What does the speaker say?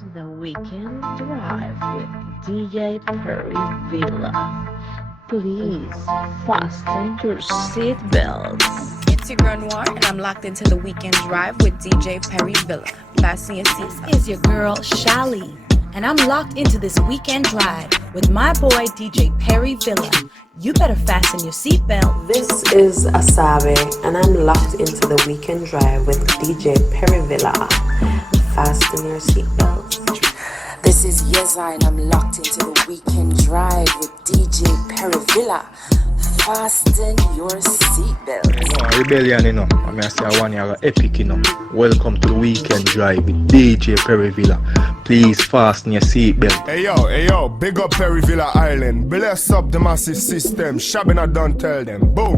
to the Weekend Drive with DJ Perryvilla. Please fasten your seatbelts. It's your girl Noir, and I'm locked into the Weekend Drive with DJ Perryvilla. Fasten your seats. This is your girl Shali, and I'm locked into this Weekend Drive with my boy DJ Perryvilla. You better fasten your seatbelt. This is Asabe, and I'm locked into the Weekend Drive with DJ Perryvilla. Fasten your seatbelts. This is Yeza, and I'm locked into the Weekend Drive with DJ Perryvilla. Fasten your seatbelts. Rebellion, I mean, I say I want you epic, Welcome to the Weekend Drive with DJ Perryvilla. Please fasten your seatbelt. Hey yo, big up Perryvilla Island. Bless up the massive system. Shabina don't tell them. Boom.